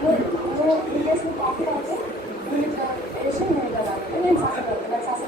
నువ్వు previously coffee తాగితే నువ్వు ఇట్లా వేసి నేను కదా అంటే నేను సఫర్ అవుతాను నాకు సఫర్